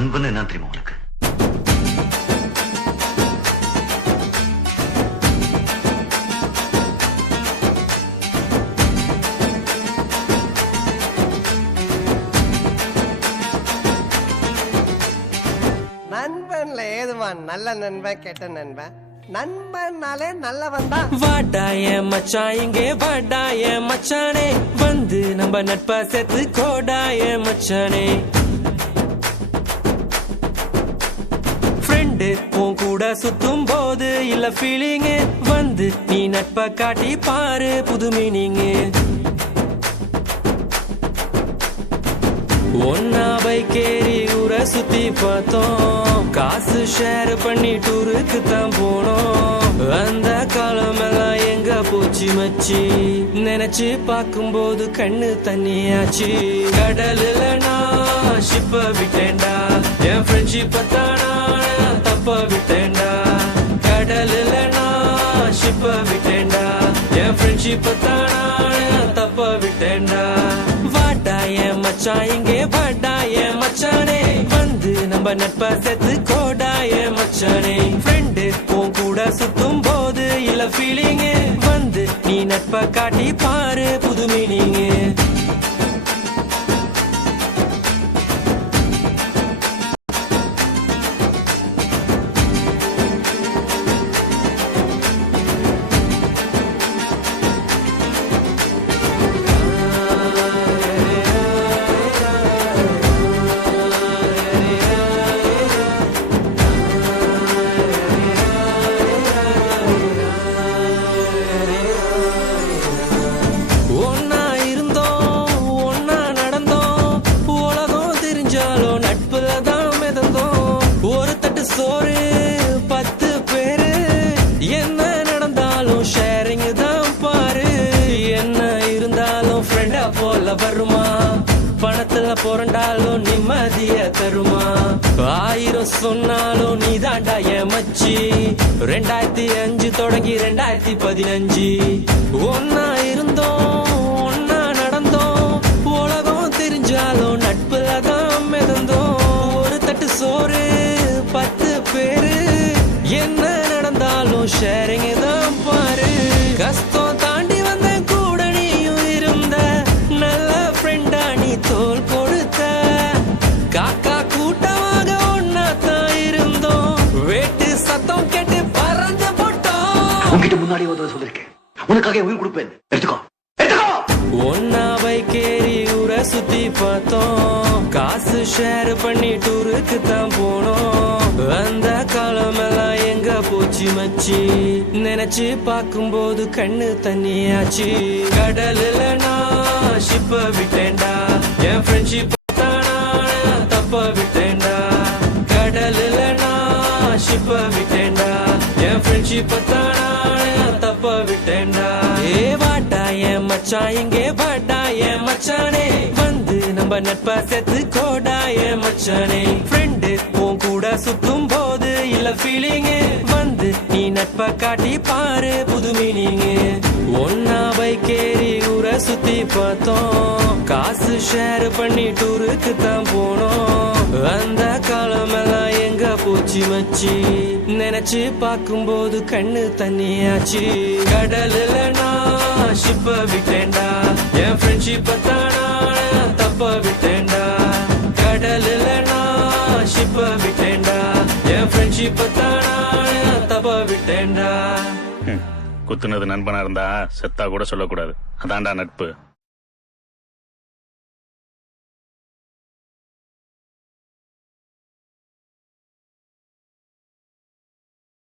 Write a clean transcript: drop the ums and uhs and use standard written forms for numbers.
நண்பன் என்ன தெரியுமா உனக்கு? நண்பன்ல ஏதுவான் நல்ல நண்பன் கெட்ட நண்பன்? நண்பன்னாலே நல்லவன் தான். வாடாய மச்சான் இங்கே வாடாய மச்சானே, வந்து நம்ம நட்பா சேர்த்து கோடாய மச்சானே. ஃப்ரெண்டு உன் கூட சுத்தும் போது இல்ல ஃபீலிங்கு, வந்து நீ நட்பா காட்டி பாரு புது மீனிங்கு. ஒன்னா பைக்கேறி ஊரை சுத்தி பார்த்தோம், காசு ஷேர் பண்ணி டூருக்கு தான் போனோம். அந்த காலம் எல்லாம் எங்க போச்சு மச்சி, நினைச்சு பார்க்கும்போது கண்ணு தண்ணியாச்சு. கடலுல நான் ஷிப்ப விட்டேன்டா, என் ஃப்ரெண்ட்ஷிப்ப தானா தப்ப விட்டேன்டா. கடலுல நான் ஷிப்ப விட்டேன்டா, என் ஃப்ரெண்ட்ஷிப்ப தானா தப்ப விட்டேன்டா. வாடாய மச்சான் இங்கே வாடாய மச்சானே, வந்து நம்ம நட்பா சேர்த்து கோடாய மச்சானே. ஃப்ரெண்டு உன் கூட சுத்தும் போது இல்ல ஃபீலிங்கு, வந்து நீ நட்பா காட்டி பாரு புது மீனிங்கு. சோறு 10 பேரு, என்ன நடந்தாலும் ஷேரிங் தான் பாரு. என்ன இருந்தாலும் ஃப்ரெண்டா போல வருமா, பணத்துல புரண்டாலும் நிம்மதிய தருமா. 1000 சொன்னாலும் நீ தாண்டா என் மச்சி. 2005 தொடங்கி 2015 ஒன்னா இருந்தோம் ஒன்னா நடந்தோம், உலகம் தெரிஞ்சாலும் நட்புல தான் மிதந்தோம். ஒரு தட்டு சோறு 10 பேரு, என்ன நடந்தாலும் ஷேரிங் தான் பாரு. கஷ்டம் தாண்டி வந்த கூட நீயும் இருந்த, நல்ல ஃப்ரெண்டா நீ தோல் கொடுத்த. காக்கா கூட்டமாக ஒன்னா தான் இருந்தோம், வேட்டு சத்தம் கேட்டு பறந்து போட்டோம். உன்கிட்ட முன்னாடி சொல்லிருக்கேன், உனக்காக உயிர் கொடுப்பேன், எடுத்துக்கோ. ஒன்னா பைக்கேறி ஊரை சுத்தி பார்த்தோம், காசு ஷேர் பண்ணி டூருக்கு தான் போனோம். அந்த காலம் எல்லாம் எங்க போச்சு மச்சி, நினைச்சு பார்க்கும்போது கண்ணு தண்ணியாச்சு. கடலுல நான் ஷிப்ப விட்டேன்டா, என் ஃப்ரெண்ட்ஷிப் தானா தப்ப விட்டேன்டா. கடலுல நான் ஷிப்ப விட்டேன்டா, என் ஃப்ரெண்ட்ஷிப் தானா தப்ப விட்டேன்டா. ஏ வாடாய மச்சான் இங்கே வாடாய மச்சானே, வந்து நம்ம நட்பா சேர்த்து கோடாய மச்சானே. ஃப்ரெண்டு உன் கூட சுத்தும் போது இல்ல ஃபீலிங்கு, வந்து நீ நட்பா காட்டி பாரு புது மீனிங்கு. ஒன்னா பைக்கேறி ஊரை சுத்தி பார்த்தோம், காசு ஷேர் பண்ணி டூருக்கு தான் போனோம். அந்த காலம் எல்லாம் எங்க போச்சு மச்சி, நினைச்சு பார்க்கும்போது கண்ணு தண்ணியாச்சு. கடலுல நான் ஷிப்ப விட்டேன்டா, என் ஃப்ரெண்ட்ஷிப்ப தானா தப்ப விட்டேன்டா. கடலுல நான் ஷிப்ப விட்டேன்டா, என் ஃப்ரெண்ட்ஷிப்ப தானா தப்ப விட்டேன்டா. குத்துனது நண்பனா இருந்தா செத்தா கூட சொல்லக்கூடாது, அதான்டா நட்பு.